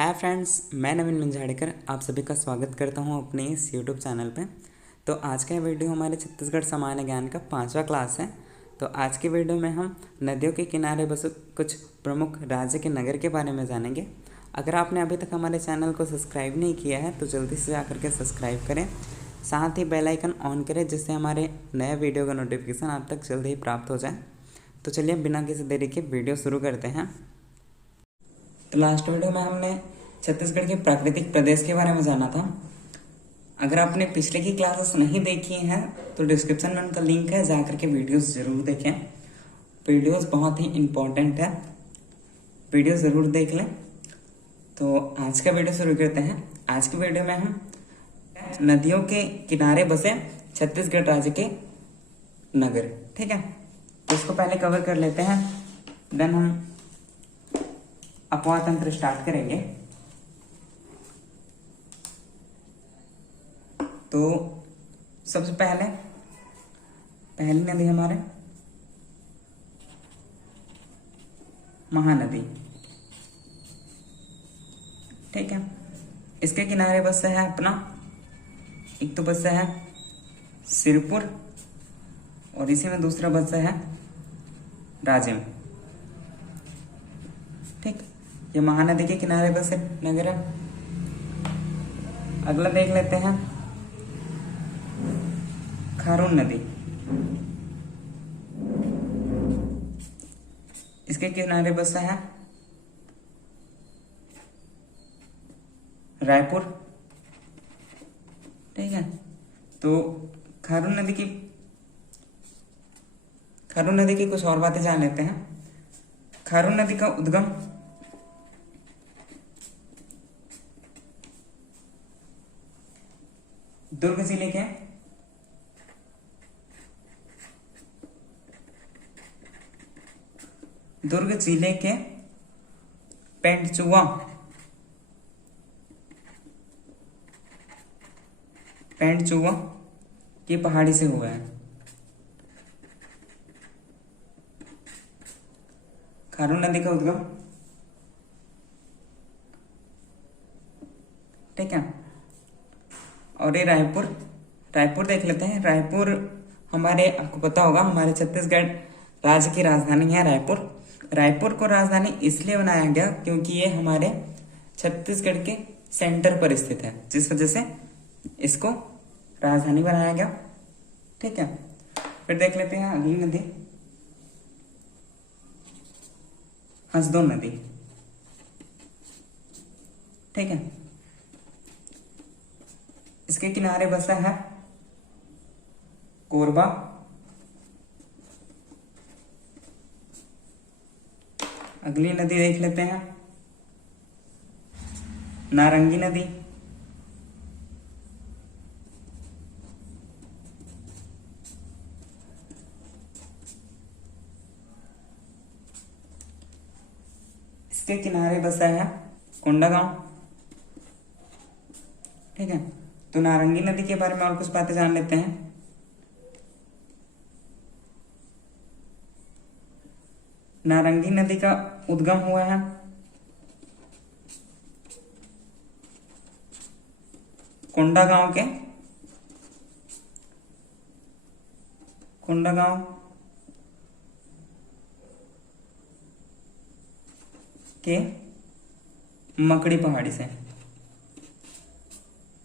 Hi friends, मैं नवीन मंझाड़ेकर आप सभी का स्वागत करता हूं अपने इस यूट्यूब चैनल पे। तो आज का वीडियो हमारे छत्तीसगढ़ सामान्य ज्ञान का 5वां क्लास है। तो आज के वीडियो में हम नदियों के किनारे बसे कुछ प्रमुख राज्य के नगर के बारे में जानेंगे। अगर आपने अभी तक हमारे चैनल को सब्सक्राइब नहीं किया है तो जल्दी से जाकर के सब्सक्राइब करें, साथ ही बेल आइकन ऑन करें जिससे हमारे नए वीडियो का नोटिफिकेशन आप तक जल्द ही प्राप्त हो जाए। तो चलिए बिना किसी देरी के वीडियो शुरू करते हैं। तो लास्ट वीडियो में हमने छत्तीसगढ़ के प्राकृतिक प्रदेश के बारे में जाना था। अगर आपने पिछले की क्लासेस नहीं देखी हैं तो डिस्क्रिप्शन में उनका लिंक है, जाकर के वीडियोस जरूर देखें। वीडियोस बहुत ही इम्पोर्टेंट है, वीडियो ज़रूर देख लें। तो आज का वीडियो शुरू करते हैं। आज के वीडियो में हम नदियों के किनारे बसे छत्तीसगढ़ राज्य के नगर, ठीक है, तो इसको पहले कवर कर लेते हैं, देन हम अपवाद तंत्र स्टार्ट करेंगे। तो सबसे पहली नदी हमारे महानदी, ठीक है। इसके किनारे बसा है अपना, एक तो बसा है सिरपुर और इसी में दूसरा बसा है राजिम, ठीक। ये महानदी के किनारे बसे नगर है। अगला देख लेते हैं खारून नदी। इसके किनारे बसा है रायपुर, ठीक है। तो खारून नदी की कुछ और बातें जान लेते हैं। खारून नदी का उद्गम दुर्ग जिले के पेंडचुआ की पहाड़ी से हुआ है। खारून नदी का उद्गम, ठीक है। और ये रायपुर देख लेते हैं। रायपुर हमारे, आपको पता होगा, हमारे छत्तीसगढ़ राज्य की राजधानी है रायपुर को राजधानी इसलिए बनाया गया क्योंकि ये हमारे छत्तीसगढ़ के सेंटर पर स्थित है, जिस वजह से इसको राजधानी बनाया गया, ठीक है। फिर देख लेते हैं अगली नदी हंसदो नदी, ठीक है। इसके किनारे बसा है कोरबा, अगली नदी देख लेते हैं नारंगी नदी, इसके किनारे बसा है कोंडागांव, ठीक है। तो नारंगी नदी के बारे में और कुछ बातें जान लेते हैं। नारंगी नदी का उद्गम हुआ है कोंडागांव के मकड़ी पहाड़ी से,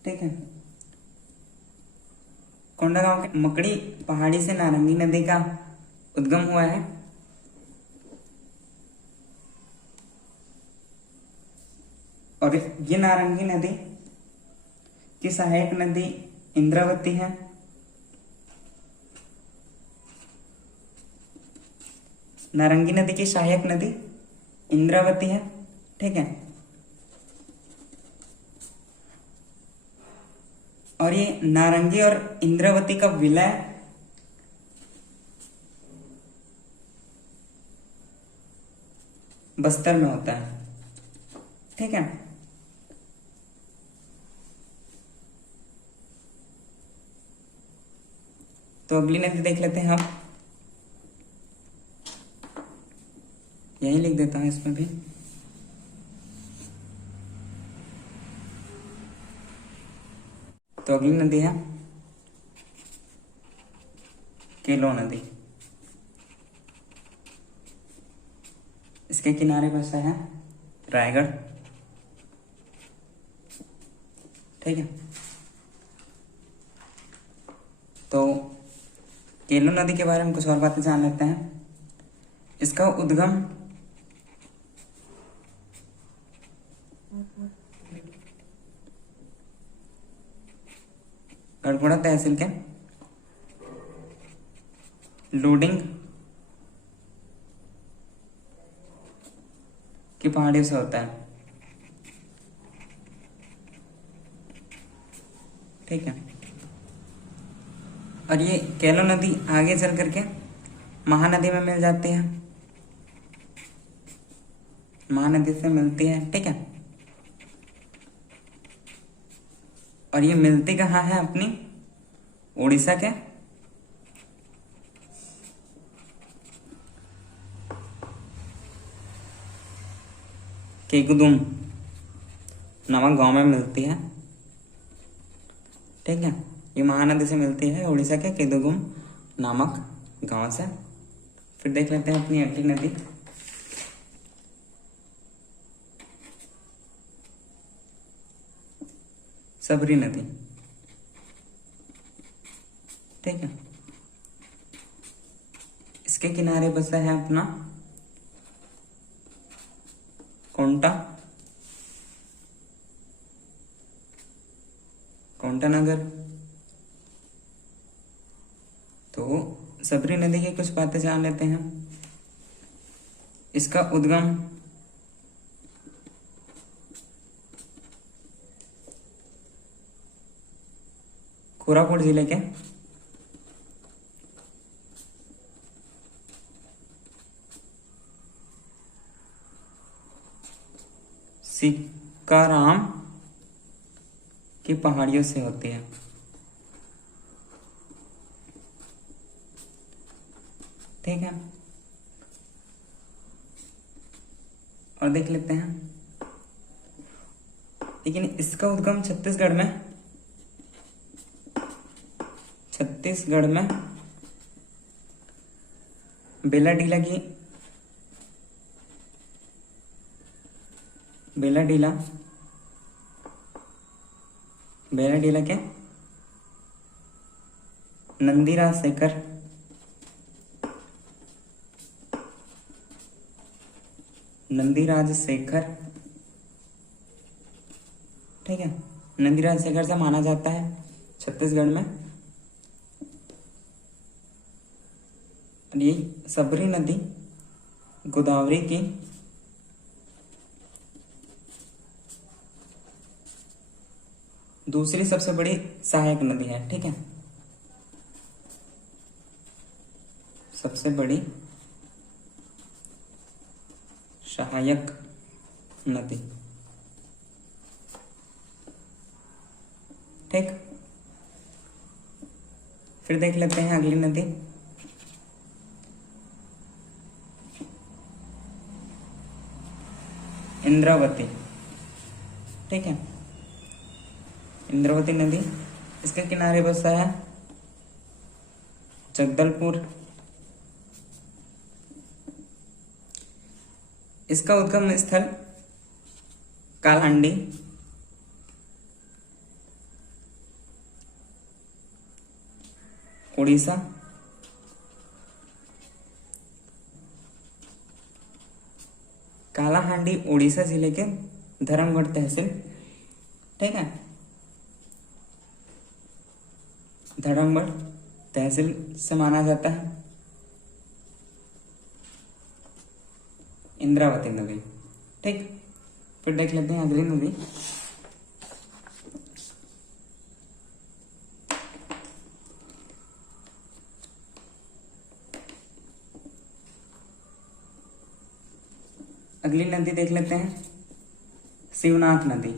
ठीक है। कोंडागांव के मकड़ी पहाड़ी से नारंगी नदी का उद्गम हुआ है। और ये नारंगी नदी की सहायक नदी इंद्रावती है। नारंगी नदी की सहायक नदी इंद्रावती है, ठीक है। और ये नारंगी और इंद्रावती का विलय बस्तर में होता है, ठीक है। तो अगली नदी देख लेते हैं हम, यही लिख देता हूं इसमें भी। तो अगली नदी है केलो नदी। इसके किनारे बसा है रायगढ़। ठीक है, तो केलो नदी के बारे में कुछ और बातें जान लेते हैं। इसका उद्गम गढ़पुरा तहसील के लूडिंग की पहाड़ियों से होता है। ठीक है, और ये केलो नदी आगे चल करके महानदी में मिल जाती है, महानदी से मिलती है। ठीक है, और ये मिलती कहाँ है? अपनी उड़ीसा के केकुदुम नामक गांव में मिलती है। ठीक है, ये महानदी से मिलती है उड़ीसा के केकुदुम नामक गांव से। फिर देख लेते हैं अपनी अगली नदी सबरी नदी। ठीक है, इसके किनारे बसा है अपना कोंटा नगर। तो सबरी नदी की कुछ बातें जान लेते हैं। इसका उद्गम कोरापुट जिले के सिक्काराम की पहाड़ियों से होती है। ठीक है, और देख लेते हैं, लेकिन इसका उद्गम छत्तीसगढ़ में बेलाडीला के नंदीराज शेखर। ठीक है, नंदीराज शेखर से माना जाता है छत्तीसगढ़ में। ये सबरी नदी गोदावरी की दूसरी सबसे बड़ी सहायक नदी है। ठीक है, सबसे बड़ी सहायक नदी। ठीक, फिर देख लेते हैं अगली नदी इंद्रावती। ठीक है, इंद्रावती नदी, इसके किनारे बसा है जगदलपुर। इसका उद्गम स्थल कालहंडी, उड़ीसा। कालाहांडी उड़ीसा जिले के धर्मगढ़ तहसील। ठीक है, धर्मगढ़ तहसील से माना जाता है इंद्रावती नदी। ठीक, फिर देख लेते हैं अगली नदी देख लेते हैं शिवनाथ नदी।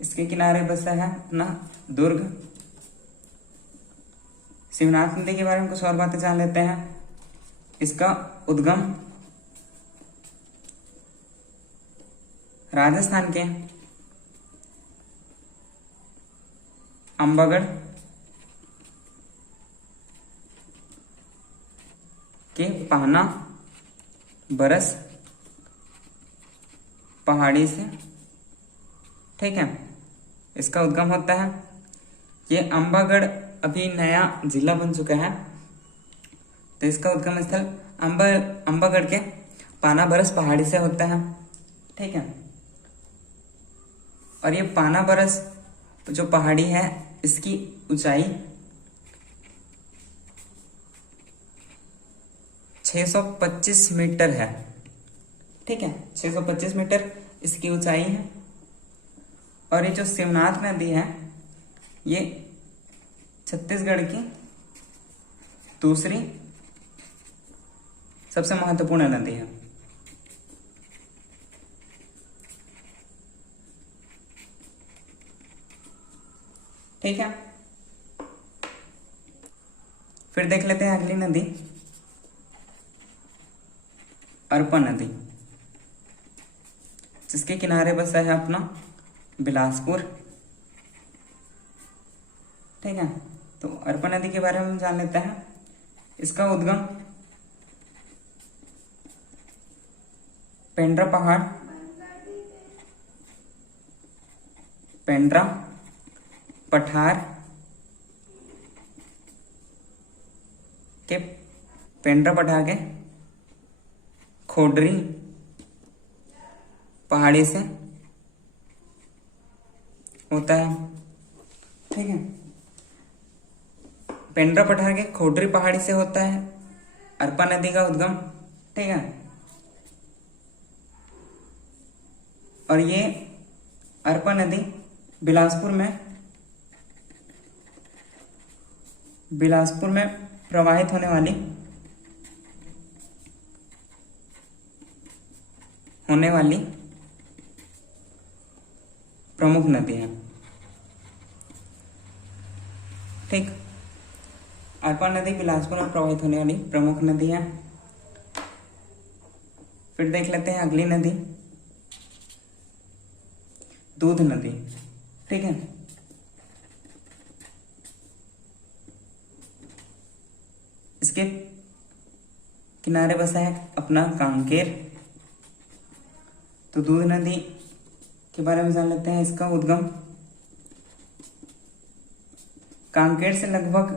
इसके किनारे बसा है अपना दुर्ग। शिवनाथ नदी के बारे में कुछ और बातें जान लेते हैं। इसका उद्गम राजस्थान के अंबागढ़ के पाना बरस पहाड़ी से, ठीक है, इसका उद्गम होता है। ये अंबागढ़ अभी नया जिला बन चुका है, तो इसका उद्गम स्थल अंबागढ़ के पाना बरस पहाड़ी से होता है, ठीक है। और ये पाना बरस जो पहाड़ी है इसकी ऊंचाई 625 मीटर है, ठीक है, 625 मीटर इसकी ऊंचाई है। और ये जो शिवनाथ नदी है ये छत्तीसगढ़ की दूसरी सबसे महत्वपूर्ण नदी है, ठीक है। फिर देख लेते हैं अगली नदी, अरपा नदी, जिसके किनारे बसा है अपना बिलासपुर, ठीक है। तो अरपा नदी के बारे में हम जान लेते हैं। इसका उद्गम पेंड्रा पहाड़, पेंड्रा पठार के पेंड्रा पठार के खोडरी पहाड़ी से होता है, ठीक है। पेंड्रा पठार के खोडरी पहाड़ी से होता है अरपा नदी का उद्गम, ठीक है। और ये अरपा नदी बिलासपुर में प्रवाहित होने वाली प्रमुख नदी है, ठीक। अरपा नदी बिलासपुर में प्रवाहित होने वाली प्रमुख नदी है। फिर देख लेते हैं अगली नदी, दूध नदी, ठीक है। इसके किनारे बसा है अपना कांकेर। तो दूध नदी के बारे में जान लेते हैं। इसका उद्गम कांकेर से लगभग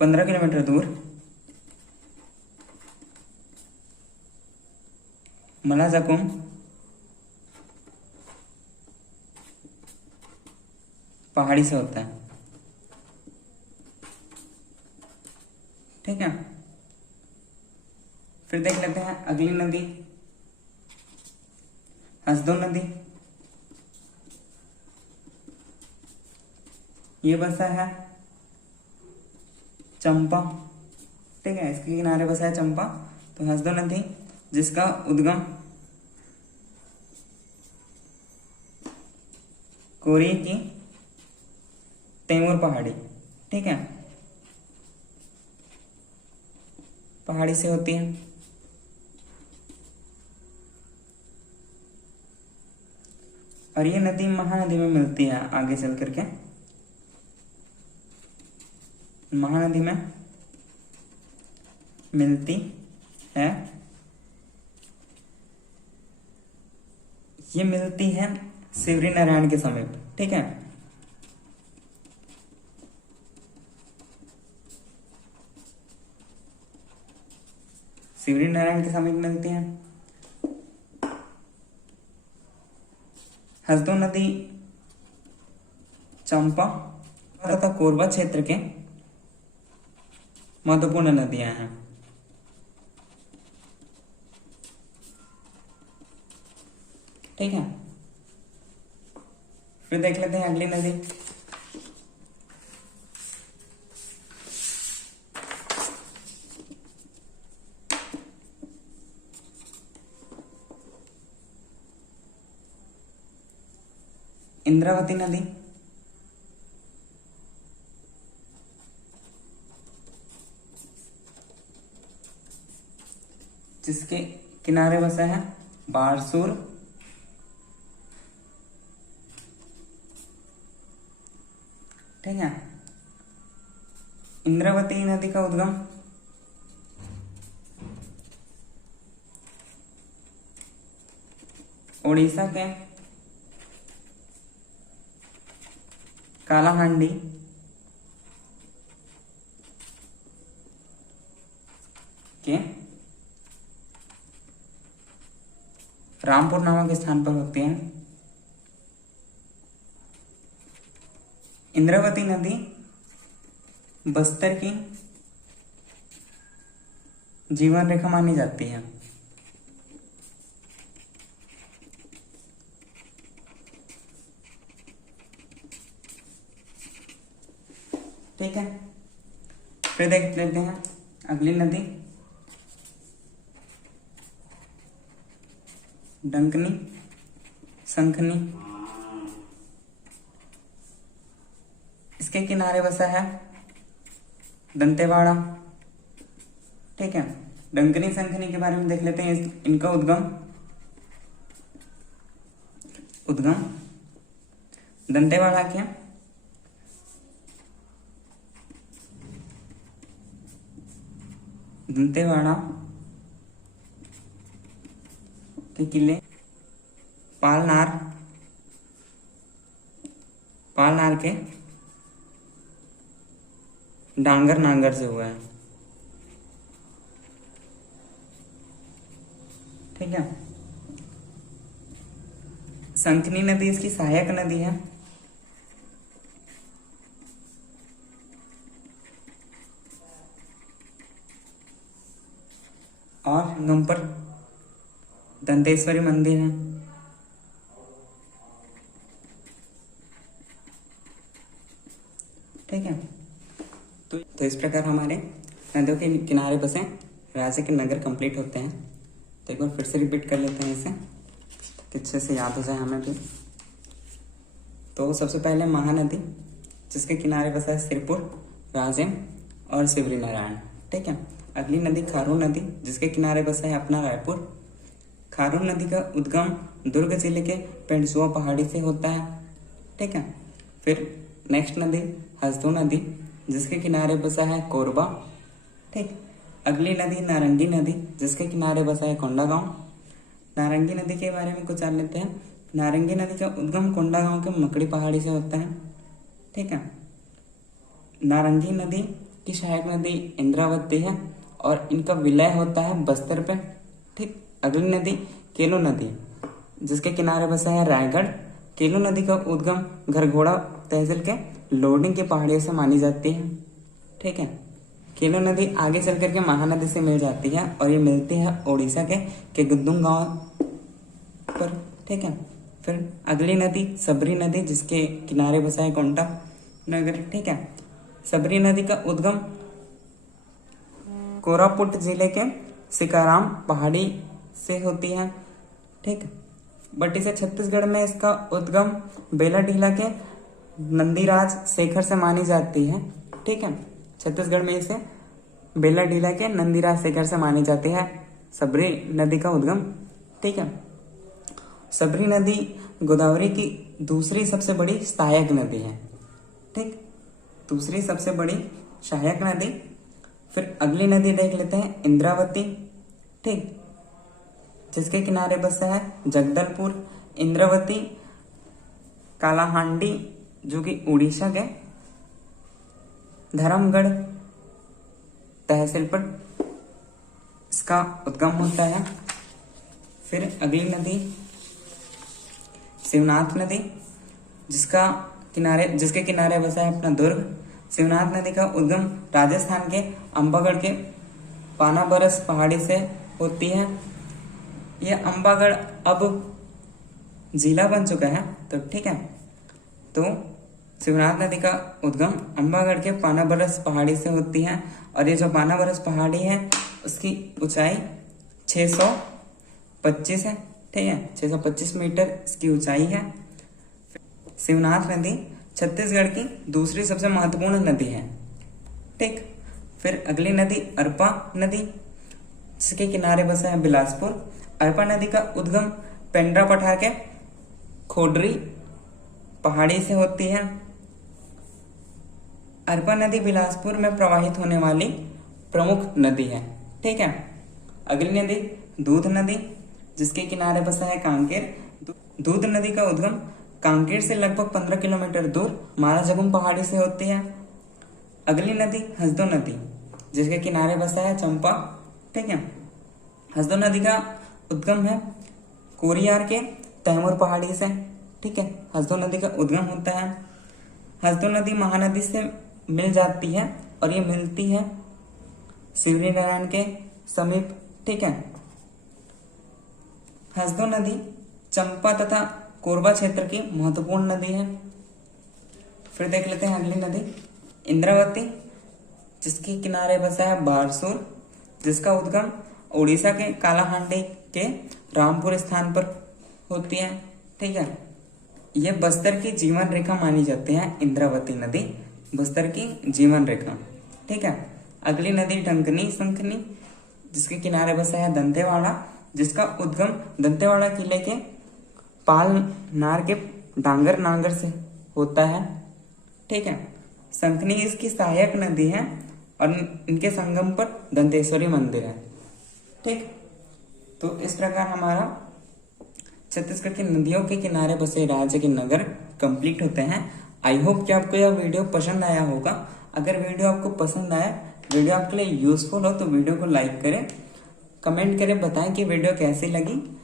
15 किलोमीटर दूर मलाजाकुम पहाड़ी से होता है, ठीक है। फिर देख लेते हैं अगली नदी, हसदो नदी। ये बसा है चंपा, ठीक है, इसके किनारे बसा है चंपा। तो हसदो नदी जिसका उद्गम कोरी की तैमूर पहाड़ी, ठीक है, पहाड़ी से होती है। और ये नदी महानदी में मिलती है आगे चल करके, महानदी में मिलती है। ये मिलती है शिवरी नारायण के समीप, ठीक है। शिवरी नारायण के समीप मिलती है। हसदो नदी चंपा तथा कोरबा क्षेत्र के महत्वपूर्ण नदियां हैं, ठीक है। फिर देख लेते हैं अगली नदी, इंद्रावती नदी। जिसके किनारे बसा है बारसूर, ठीक है। इंद्रावती नदी का उद्गम उड़ीसा के कालाहांडी के रामपुर नामक स्थान पर होती है। इंद्रावती नदी बस्तर की जीवन रेखा मानी जाती है। ठीक है, फिर देख लेते हैं अगली नदी डंकनी शंखनी। इसके किनारे बसा है दंतेवाड़ा, ठीक है। डंकनी शंखनी के बारे में देख लेते हैं। इनका उद्गम दंतेवाड़ा के किले पालनार के डांगर नांगर से हुआ है, ठीक है। शंखनी नदी इसकी सहायक नदी है। और संगम पर दंतेश्वरी मंदिर है, ठीक है। तो इस प्रकार हमारे नदियों के किनारे बसे राज्य के नगर कंप्लीट होते हैं। तो एक बार फिर से रिपीट कर लेते हैं इसे, अच्छे से याद हो जाए हमें भी। तो सबसे पहले महानदी, जिसके किनारे बसा है सिरपुर, राजेम और शिवरी नारायण, ठीक है। अगली नदी खारून नदी, जिसके किनारे बसा है अपना रायपुर। खारून नदी का उद्गम दुर्ग जिले के पेंडसुआ पहाड़ी से होता है, ठीक है। फिर नेक्स्ट नदी हसदो नदी, जिसके किनारे बसा है कोरबा, ठीक। अगली नदी नारंगी नदी, जिसके किनारे बसा है कोंडागांव। नारंगी नदी के बारे में कुछ जान लेते हैं। नारंगी नदी का उद्गम कोंडागांव के मकड़ी पहाड़ी से होता है, ठीक है। नारंगी नदी की सहायक नदी इंद्रावती है और इनका विलय होता है बस्तर पे, ठीक। अगली नदी केलो नदी, जिसके किनारे बसा है रायगढ़। केलो नदी का उद्गम घरघोड़ा तहसील के लोडिंग की पहाड़ियों से मानी जाती है, ठीक है। केलो नदी आगे चल करके महानदी से मिल जाती है और ये मिलती है उड़ीसा के गुद्दुम गांव पर, ठीक है। फिर अगली नदी सबरी नदी, जिसके किनारे बसा है कोंटा नगर, ठीक है। सबरी नदी का उद्गम कोरापुट जिले के सिकाराम पहाड़ी से होती है, ठीक। बट इसे छत्तीसगढ़ में इसका उद्गम बेलाडीला के नंदीराज शेखर से मानी जाती है, ठीक है। छत्तीसगढ़ में इसे बेलाडीला के नंदीराज शेखर से मानी जाती है सबरी नदी का उद्गम, ठीक है। सबरी नदी गोदावरी की दूसरी सबसे बड़ी सहायक नदी है, ठीक। दूसरी सबसे बड़ी सहायक नदी। फिर अगली नदी देख लेते हैं इंद्रावती, ठीक, जिसके किनारे बसा है जगदलपुर। इंद्रावती कालाहांडी, जो कि उड़ीसा के धर्मगढ़ तहसील पर इसका उद्गम होता है। फिर अगली नदी शिवनाथ नदी, जिसके किनारे बसा है अपना दुर्ग। शिवनाथ नदी का उद्गम राजस्थान के अंबागढ़ के पानाबरस पहाड़ी से होती है। यह अंबागढ़ अब जिला बन चुका है, तो ठीक है। तो शिवनाथ नदी का उद्गम अंबागढ़ के पानाबरस पहाड़ी से होती है और ये जो पानाबरस पहाड़ी है उसकी ऊंचाई 625 है, ठीक है। 625 मीटर इसकी ऊंचाई है। शिवनाथ नदी छत्तीसगढ़ की दूसरी सबसे महत्वपूर्ण नदी है, ठीक। फिर अगली नदी अरपा नदी, जिसके किनारे बसा है बिलासपुर। अरपा नदी का उद्गम पेंड्रा पठार के खोडरी पहाड़ी से होती है। अरपा नदी बिलासपुर में प्रवाहित होने वाली प्रमुख नदी है। ठीक है। अगली नदी दूध नदी, जिसके किनारे बसा है कांकेर। दूध नदी का उद्गम कांकेर से लगभग 15 किलोमीटर दूर माराजगुम पहाड़ी से होती है। अगली नदी हसदो नदी, जिसके किनारे बसा है चंपा। ठीक है। हसदो नदी का उद्गम है कोरियार के तैमूर पहाड़ी से। ठीक है। हसदो नदी का उद्गम होता है। हसदो नदी महानदी से मिल जाती है और ये मिलती है शिवरी नारायण के समीप। ठीक है। हसदो नदी चंपा तथा कोरबा क्षेत्र की महत्वपूर्ण नदी है। फिर देख लेते हैं अगली नदी इंद्रावती, जिसके किनारे बसा है बारसूर, जिसका उद्गम उड़ीसा के कालाहांडी के रामपुर स्थान पर होती है। ठीक है। यह बस्तर की जीवन रेखा मानी जाती है। इंद्रावती नदी बस्तर की जीवन रेखा। ठीक है। अगली नदी डंकनी संखनी, जिसके किनारे बसा है दंतेवाड़ा, जिसका उद्गम दंतेवाड़ा किले के पाल नार के डांगर नांगर से होता है। ठीक है। संखनी इसकी सहायक नदी है और इनके संगम पर दंतेश्वरी मंदिर है। ठीक। तो इस प्रकार हमारा छत्तीसगढ़ की नदियों के किनारे बसे राज्य के नगर कंप्लीट होते हैं। आई होप कि आपको यह वीडियो पसंद आया होगा। अगर वीडियो आपको पसंद आया, वीडियो आपके लिए यूजफुल हो, तो वीडियो को लाइक करें, कमेंट करें, बताएं कि वीडियो कैसी लगी,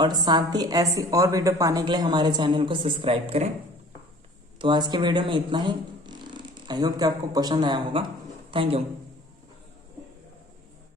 और साथ ही ऐसी और वीडियो पाने के लिए हमारे चैनल को सब्सक्राइब करें। तो आज के वीडियो में इतना ही। आई होप कि आपको पसंद आया होगा। Thank you.